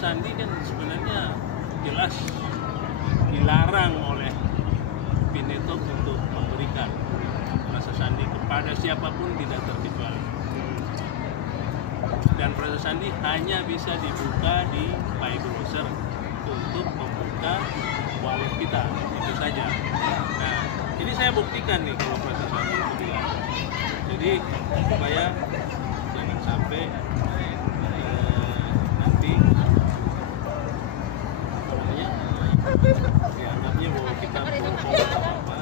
sandi kan sebenarnya jelas dilarang oleh Pineto untuk memberikan proses sandi kepada siapapun tidak terkecuali. Dan proses sandi hanya bisa dibuka di My Browser untuk membuka wallet kita, itu saja. Nah, ini saya buktikan nih kalau proses sandi itu dilarang. Jadi supaya jangan sampai nanti apa namanya dianggapnya bahwa kita bohong atau apa.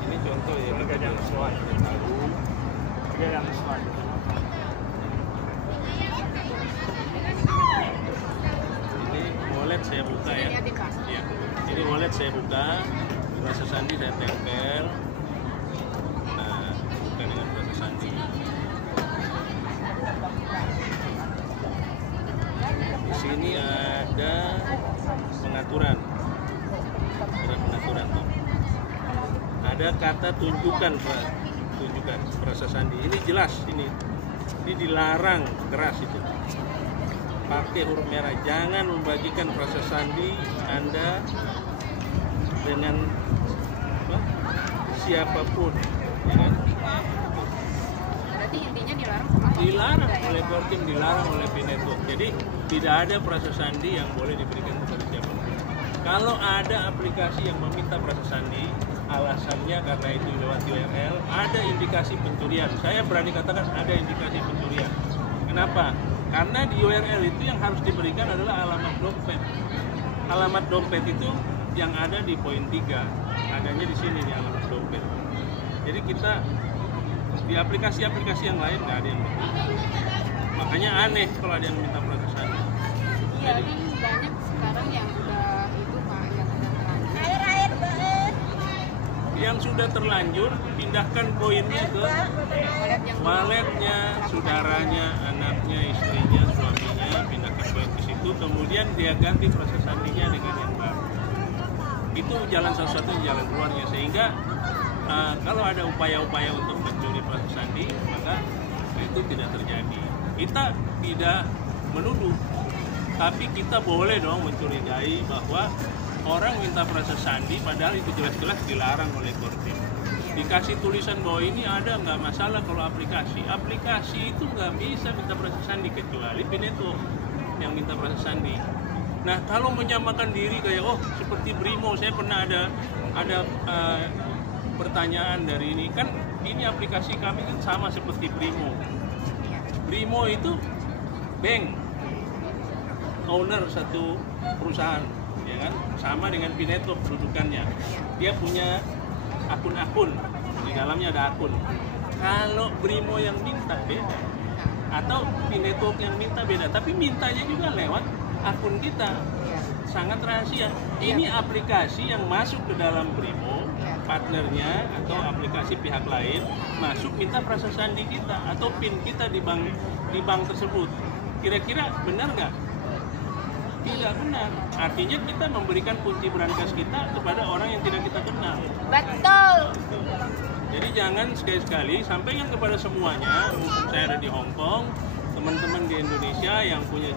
Ini contoh ya, ini wallet saya buka ya. Ya. Ini wallet saya buka, proses sandi saya tempel. Nah, buka dengan proses sandi. Di sini ada pengaturan, pengaturan tuh. Ada kata tunjukkan proses sandi. Ini jelas ini dilarang keras itu. Pakai huruf merah. Jangan membagikan proses sandi Anda dengan siapapun, ya kan? Berarti intinya dilarang Dilarang oleh Kortim, dilarang oleh Pineto. Jadi tidak ada proses sandi yang boleh diberikan kepada siapapun. Kalau ada aplikasi yang meminta proses sandi, alasannya karena itu lewat URL, ada indikasi pencurian. Saya berani katakan ada indikasi pencurian. Kenapa? Karena di URL itu yang harus diberikan adalah alamat dompet. Alamat dompet itu yang ada di poin 3. Adanya di sini di alamat dompet. Jadi kita di aplikasi-aplikasi yang lain nggak ada yang begitu. Makanya aneh kalau ada yang minta proses sandi. Iya, ini banyak sekarang yang udah itu Pak, yang udah terlanjur. Yang sudah terlanjur, pindahkan koinnya ke walletnya, saudaranya, anaknya, istrinya, suaminya, pindahkan koin ke situ, kemudian dia ganti proses sandinya dengan yang baru. Itu jalan satu-satunya jalan keluarnya, sehingga kalau ada upaya-upaya untuk mencuri proses sandi, maka itu tidak terjadi. Kita tidak menuduh, tapi kita boleh dong mencurigai bahwa orang minta proses sandi padahal itu jelas-jelas dilarang oleh Kortim. Dikasih tulisan bahwa ini ada, nggak masalah kalau aplikasi. Aplikasi itu nggak bisa minta proses sandi kecuali Pineto yang minta proses sandi. Nah, kalau menyamakan diri kayak seperti Brimo, saya pernah ada pertanyaan dari ini, kan ini aplikasi kami kan sama seperti Brimo. Brimo itu bank, owner satu perusahaan, ya kan, sama dengan Pineto kedudukannya. Dia punya akun-akun, di dalamnya ada akun. Kalau Brimo yang minta beda, atau Pineto yang minta beda, tapi mintanya juga lewat akun kita, sangat rahasia. Ini aplikasi yang masuk ke dalam Brimo, partnernya atau aplikasi pihak lain masuk minta proses sandi kita atau PIN kita di bank tersebut. Kira-kira benar nggak? Tidak benar. Artinya kita memberikan kunci berangkas kita kepada orang yang tidak kita kenal. Betul. Jadi jangan sekali-sekali sampaikan kepada semuanya. Saya ada di Hong Kong, teman-teman di Indonesia yang punya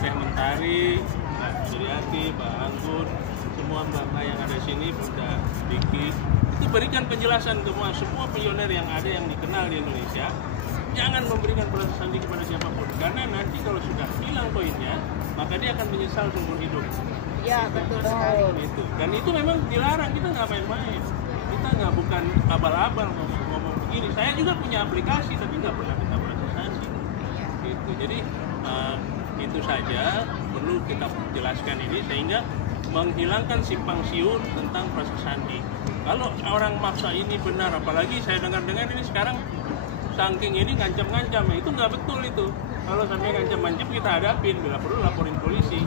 Syekh Mentari, Mbak Suryati, Mbak Anggun, semua mbak-mbak yang ada di sini, Bunda Diki, itu berikan penjelasan ke semua pionir yang ada yang dikenal di Indonesia. Jangan memberikan proses sandi kepada siapapun, karena nanti kalau sudah hilang poinnya, maka dia akan menyesal seumur hidup. Iya, betul sekali. Itu. Dan itu memang dilarang, kita nggak main-main. Kita nggak bukan abal-abal ngomong begini. Saya juga punya aplikasi, tapi nggak pernah minta proses sandi. Gitu. Jadi itu saja perlu kita jelaskan ini sehingga menghilangkan simpang siur tentang proses sandi. Kalau orang maksa ini benar, apalagi saya dengar-dengar ini sekarang saking ini ngancam-ngancam, itu nggak betul itu. Kalau sampai ngancam-ngancam kita hadapin, bila perlu laporin polisi.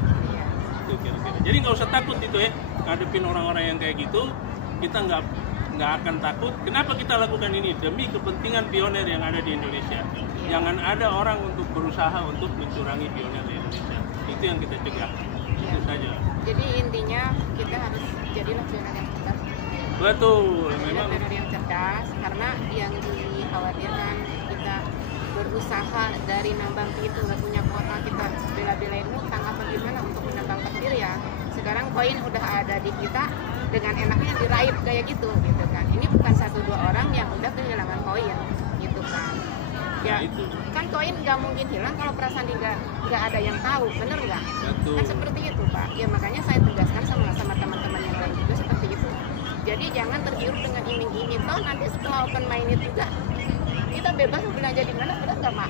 Itu kira-kira. Jadi nggak usah takut itu ya, ngadepin orang-orang yang kayak gitu, kita nggak akan takut. Kenapa kita lakukan ini? Demi kepentingan pioner yang ada di Indonesia. Jangan ada orang untuk berusaha untuk mencurangi pioner di Indonesia. Itu yang kita cegah. Itu saja. Jadi intinya kita harus jadilah pioner yang cerdas. Betul, Jadilah memang. pioner yang cerdas, karena yang dikhawatirkan kita berusaha dari nambang itu nggak punya kuota, kita bela-belain utang apa gimana untuk menambang pasir ya. Sekarang koin udah ada di kita, dengan enaknya diraih kayak gitu kan. Ini bukan 1-2 orang yang udah kehilangan koin gitu kan. Ya, itu. kan koin nggak mungkin hilang kalau perasaan nggak ada yang tahu, bener nggak? Betul. Kan seperti itu Pak. Ya makanya saya tegaskan sama teman-teman yang lain juga seperti itu. Jadi jangan tergiur dengan iming-iming. Toh nanti setelah open minded juga kita bebas mau belanja di mana, benar nggak Pak?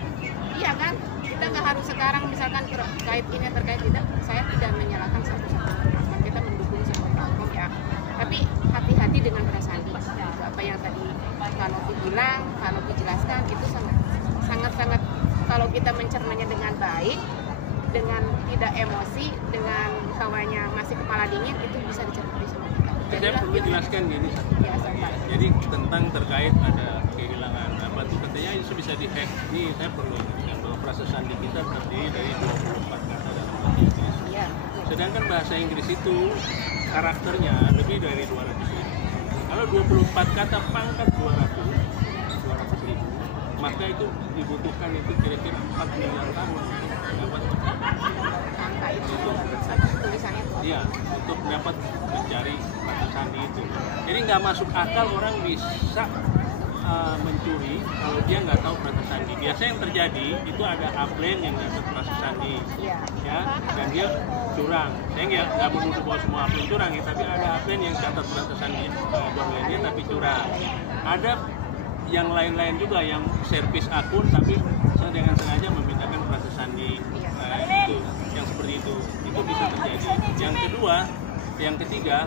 Iya kan? Kita nggak harus sekarang misalkan terkait ini terkait tidak. Saya tidak menyalahkan satu-satu platform, kita mendukung semua platform ya. Tapi hati-hati dengan perasaan. Apa yang tadi Kanopi bilang, Kanopi jelaskan itu sangat kalau kita mencernanya dengan baik, dengan tidak emosi, dengan hawanya masih kepala dingin, itu bisa dicerna sama kita. Saya perlu jelaskan gini satu. Ya, Jadi tentang terkait ada kehilangan apa tuh katanya itu bisa dihack. Ini saya perlu ingatkan bahwa proses sandi kita terdiri dari 24 kata dalam bahasa Inggris. ya. Sedangkan bahasa Inggris itu karakternya lebih dari 200 ribu. Kalau 24 kata pangkat 200 ribu, maka itu dibutuhkan itu kira-kira 4 miliar tahun dapat Angka itu tulisannya itu. iya untuk dapat mencari kata sandi itu. Jadi nggak masuk akal orang bisa mencuri kalau dia nggak tahu kata sandi. Biasa yang terjadi itu ada upline yang dapat kata sandi, Iya. ya, dan dia curang. Saya nggak menuduh bahwa semua upline curang ya, tapi ada upline yang catat kata sandi downline-nya tapi curang. Ada yang lain-lain juga yang servis akun tapi dengan sengaja memintakan kata sandi. Itu yang seperti itu bisa terjadi. Yang kedua, yang ketiga,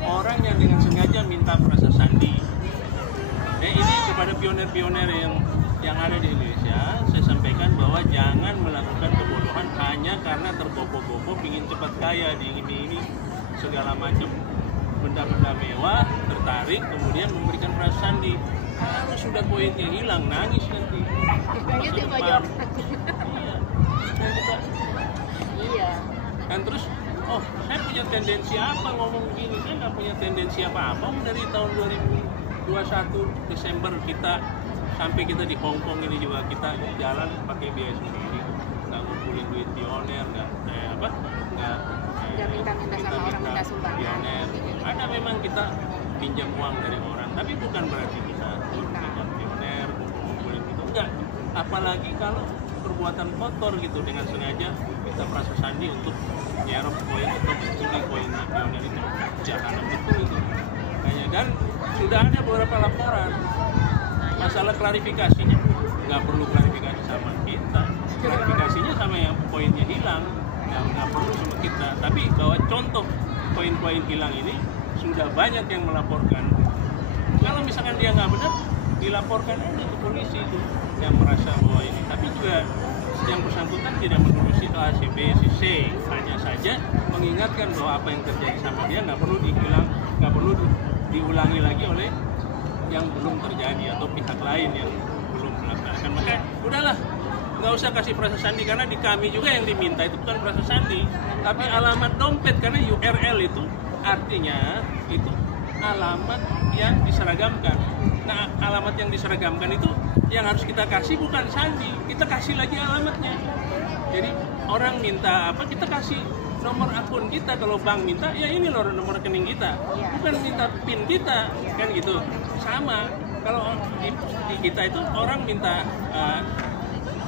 orang yang dengan sengaja minta frasa sandi. Ini kepada pioner-pioner yang ada di Indonesia, saya sampaikan bahwa jangan melakukan kebodohan hanya karena tergopoh-gopoh ingin cepat kaya, diiming-iming segala macam benda-benda mewah, tertarik kemudian memberikan frasa sandi. Kalau sudah koinnya hilang, nangis nanti. Kayaknya dia banyak. Iya. Dan terus, oh saya punya tendensi apa ngomong begini? Saya nggak punya tendensi apa-apa. Dari tahun 2021 Desember kita sampai kita di Hong Kong ini juga kita jalan pakai biaya sendiri, nggak ngumpulin duit pioner, nggak minta-minta sama orang, minta sumbangan. Pioner. Ada memang kita pinjam uang dari orang, tapi bukan berarti kita pinjam pioner, ngumpulin gitu, enggak. Apalagi kalau perbuatan kotor gitu dengan sengaja kita frasa sandi untuk nyerap koin atau mencuri koin pioner itu, jangan betul itu. Dan sudah ada beberapa laporan masalah klarifikasinya, nggak perlu klarifikasi sama kita, klarifikasinya sama yang poinnya hilang, nggak perlu sama kita. Tapi bahwa contoh poin-poin hilang ini sudah banyak yang melaporkan. Kalau misalkan dia nggak benar, dilaporkan aja ke polisi itu yang merasa bahwa ini. Tapi juga yang bersangkutan tidak menuduh si A, si B, si C, hanya saja mengingatkan bahwa apa yang terjadi sama dia nggak perlu dihilang, nggak perlu diulangi lagi oleh yang belum terjadi atau pihak lain yang belum melaksanakan. Maka udahlah, nggak usah kasih proses sandi, karena di kami juga yang diminta itu bukan proses sandi, tapi alamat dompet, karena URL itu artinya itu alamat yang diseragamkan. Nah, alamat yang diseragamkan itu yang harus kita kasih bukan sandi, kita kasih lagi alamatnya. Jadi orang minta apa, kita kasih nomor akun kita. Kalau bank minta, ya ini loh nomor rekening kita, bukan minta PIN kita, kan gitu. Sama kalau di kita itu orang minta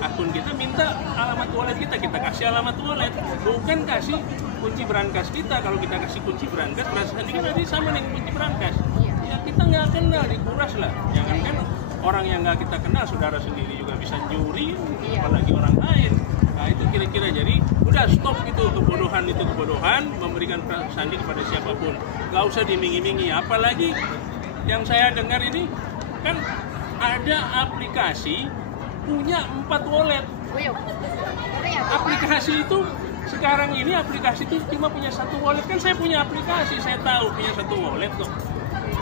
akun kita, minta alamat wallet kita kasih alamat wallet, bukan kasih kunci brankas kita. Kalau kita kasih kunci brankas, perasaan kita nanti sama dengan kunci brankas. Ya kita nggak kenal, dikuras lah. Jangankan orang yang nggak kita kenal, saudara sendiri juga bisa nyuri, apalagi orang lain. Nah itu kira-kira, jadi udah stop itu kebodohan, memberikan sandi kepada siapapun, nggak usah diminggi-mingi. Apalagi yang saya dengar ini kan ada aplikasi punya 4 wallet. Aplikasi itu sekarang ini aplikasi itu cuma punya 1 wallet. Kan saya punya aplikasi, saya tahu punya 1 wallet kok.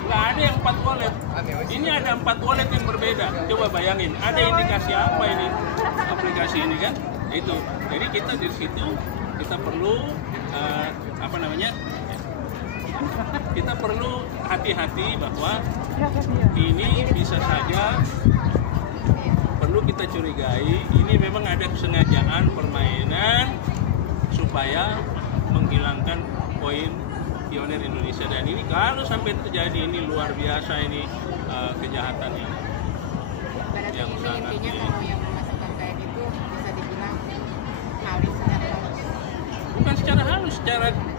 Nggak ada yang 4 wallet. Ini ada 4 wallet yang berbeda. Coba bayangin, ada indikasi apa ini aplikasi ini kan? Itu. Jadi kita di situ kita perlu kita perlu hati-hati bahwa ini bisa saja perlu kita curigai. Ini memang ada kesengajaan permainan supaya menghilangkan poin pionir Indonesia, dan ini kalau sampai terjadi ini luar biasa ini kejahatan yang sangat intinya kalau yang memasukkan kayak gitu bisa dibilang halus secara halus. Bukan secara halus,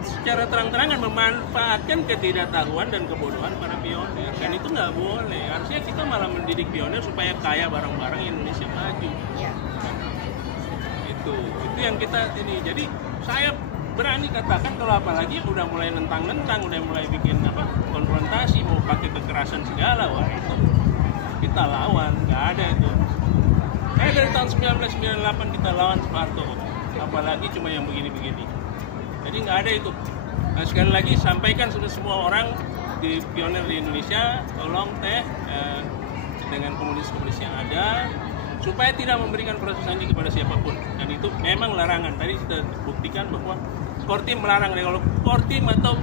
secara terang-terangan memanfaatkan ketidaktahuan dan kebodohan para pionir. Dan itu nggak boleh. Harusnya kita malah mendidik pionir supaya kaya barang-barang Indonesia maju. Ya. Itu yang kita ini. Jadi saya berani katakan kalau apalagi udah mulai nentang-nentang, udah mulai bikin konfrontasi, mau pakai kekerasan segala, wah itu kita lawan, nggak ada itu. Dari tahun 1998 kita lawan Soeharto, apalagi cuma yang begini-begini. Jadi nggak ada itu. Nah, sekali lagi sampaikan sudah semua orang di pionir di Indonesia, tolong dengan komunis-komunis yang ada supaya tidak memberikan proses sandi kepada siapapun. Dan itu memang larangan. Tadi kita buktikan bahwa Kortim melarang. Kalau Kortim atau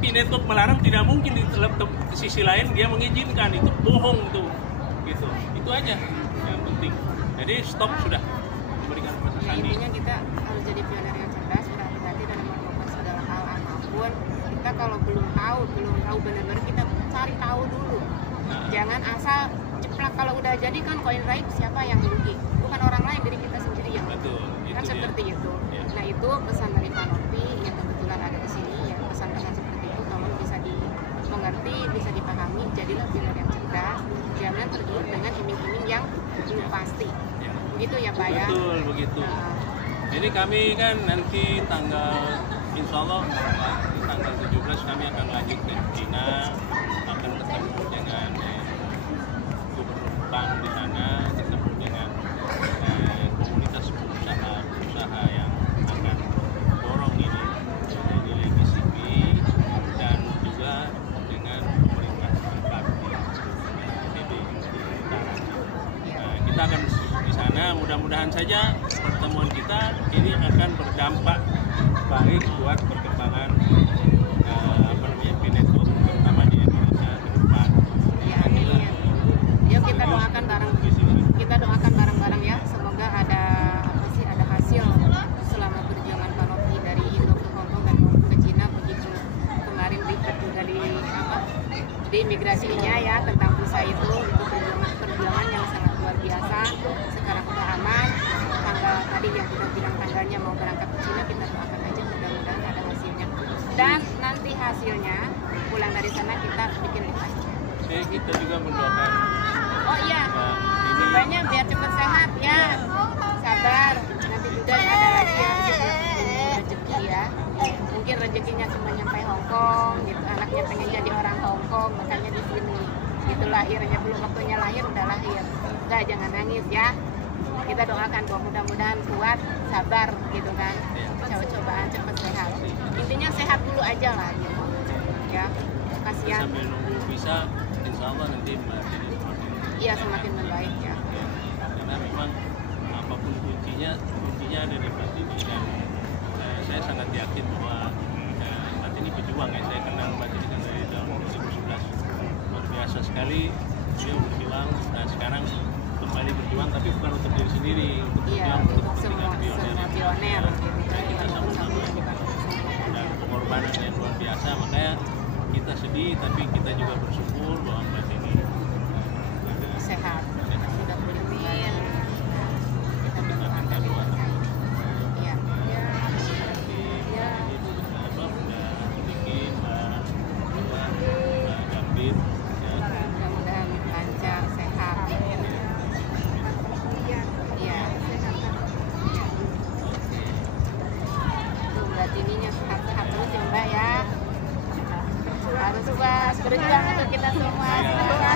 Pinetuk melarang, tidak mungkin di sisi lain dia mengizinkan. Itu bohong tuh. Gitu. Itu aja yang penting. Jadi stop sudah memberikan proses sandi. Intinya kita harus jadi pionir yang cerdas, berhati-hati dalam melakukan segala hal apapun. Kita kalau belum tahu benar-benar kita cari tahu dulu. Jangan asal ceplak. Kalau udah jadi kan koin raib, siapa yang rugi? Bukan orang lain, diri kita sendiri yang rugi. Betul. Kan seperti itu. Ya. Nah itu pesan dari Pak Nurfi yang kebetulan ada di sini, ya pesan-pesan seperti itu tolong bisa dimengerti, bisa dipahami. Jadilah pionir yang cerdas. Jangan tergiur dengan iming-iming yang belum pasti. Ya. Begitu ya Pak ya. Betul begitu. Jadi kami kan nanti insya Allah tanggal 17 kami akan lanjut ke Cina, akan ketemu dengan gubernur bank di sana, ketemu dengan komunitas pengusaha yang akan dorong ini menjadi legisipi, dan juga dengan pemerintah setempat di utara. Kita akan di sana, mudah-mudahan saja pertemuan kita ini akan berdampak baik buat perkembangan Pinetuk, terutama di Indonesia ke depan. Ya, amin. Yuk kita doakan bareng-bareng ya. Semoga ada hasil selama perjuangan Pak Nurfi dari Indo ke Hongkong dan Hongkong ke Cina. Begitu kemarin ribet juga di imigrasinya ya tentang visa itu perjuangan yang sangat luar biasa. Sekarang udah aman. Tanggal tadi yang kita bilang tanggalnya mau berangkat ke Cina, kita doakan aja mudah-mudahan ada hasilnya. Dan nanti hasilnya pulang dari sana kita bikin live. Kita juga mendoakan. Oh iya, doanya biar cepat sehat ya. Sabar, nanti juga ada lagi yang rezeki ya. Mungkin rezekinya cuma nyampe Hongkong, gitu. Anaknya pengen jadi orang Hongkong, makanya di sini. Itu lahirnya belum waktunya lahir udah lahir. Udah jangan nangis ya. Kita doakan bahwa mudah-mudahan kuat, sabar gitu kan. Coba-cobaan cepat sehat. Intinya sehat dulu aja lah gitu. Ya, kasihan. Sampai nunggu bisa, insya Allah nanti Iya semakin membaik ya. Karena memang apapun kuncinya ada di Batini, dan saya sangat yakin bahwa Batini pejuang ya. Saya kenal Batini dari tahun 2011, luar biasa sekali beliau berjuang. Nah sekarang kembali berjuang, tapi bukan untuk diri sendiri, untuk berjuang untuk semua pionir. Dan kita sama-sama dan pengorbanan yang luar biasa. Makanya kita sedih, tapi kita juga bersyukur bahwa Batini sehat, sudah pulih kembali. Kita doakan dari hati. Ya. Mudah-mudahan lancar, sehat. Ya. buat berjuang untuk kita semua. Doa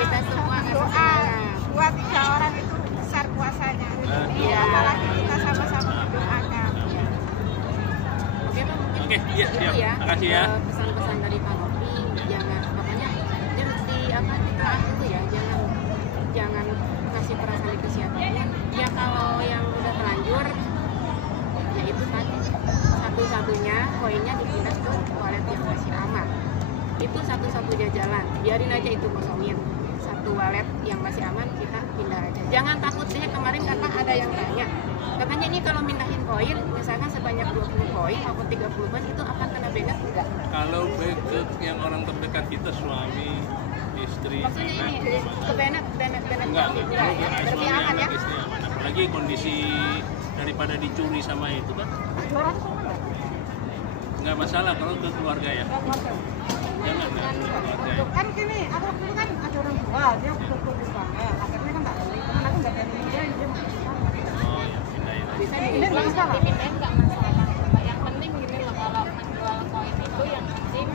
kita semua doa buat 3 orang itu besar puasanya. Iya. Apalagi kita sama-sama mendoakan. Oke Pak, mungkin Oke, iya, itu siap. ya. Makasih ya. Pesan-pesan dari Pak Novi, jangan pokoknya ditelah dulu ya, jangan ngasih perasaan ke siapapun. Ya kalau yang udah terlanjur, ya itu tadi satu-satunya koinnya dipindah ke wallet yang masih aman. Itu satu-satunya jalan. Biarin aja itu kosongin. Satu wallet yang masih aman kita pindah aja. Jangan takut deh, kemarin kakak ada yang tanya. Katanya ini kalau mindahin koin, misalkan sebanyak 20 koin maupun 30 koin itu akan kena bebas enggak? Kalau backup yang orang terdekat kita, suami, istri, Maksudnya ini ke Bennett enggak, berarti aman ya? istri aman. Apalagi kondisi daripada dicuri sama itu kan, 200 sama enggak? nggak masalah kalau ke keluarga ya. Jangan ya, ke keluarga ya. Kan gini, aku waktu itu kan ada orang tua, dia kumpul di banget. Akhirnya kan nggak beli, karena aku nggak pengen dia mau Oh ya, pindahin aja. Bisa ini nggak masalah. Dipindahin nggak masalah. Yang penting gini loh, kalau menjual koin itu yang penting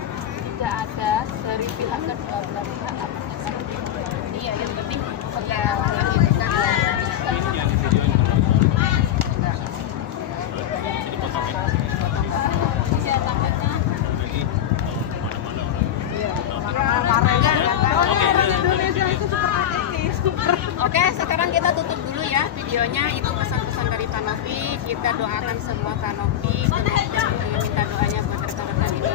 tidak ada dari pihak kedua belah pihak. Iya, yang penting Enggak. Ini yang videoin jadi potong ya. Saya takutnya Nanti mana-mana orang. Oke, Oke, Indonesia itu seperti ini, super. Oke, sekarang kita tutup dulu ya videonya. Itu pesan-pesan dari Pak Novi. Kita doakan semua Pak Novi. Minta doanya buat rekan-rekan ini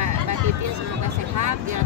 Mbak Titin semoga sehat, ya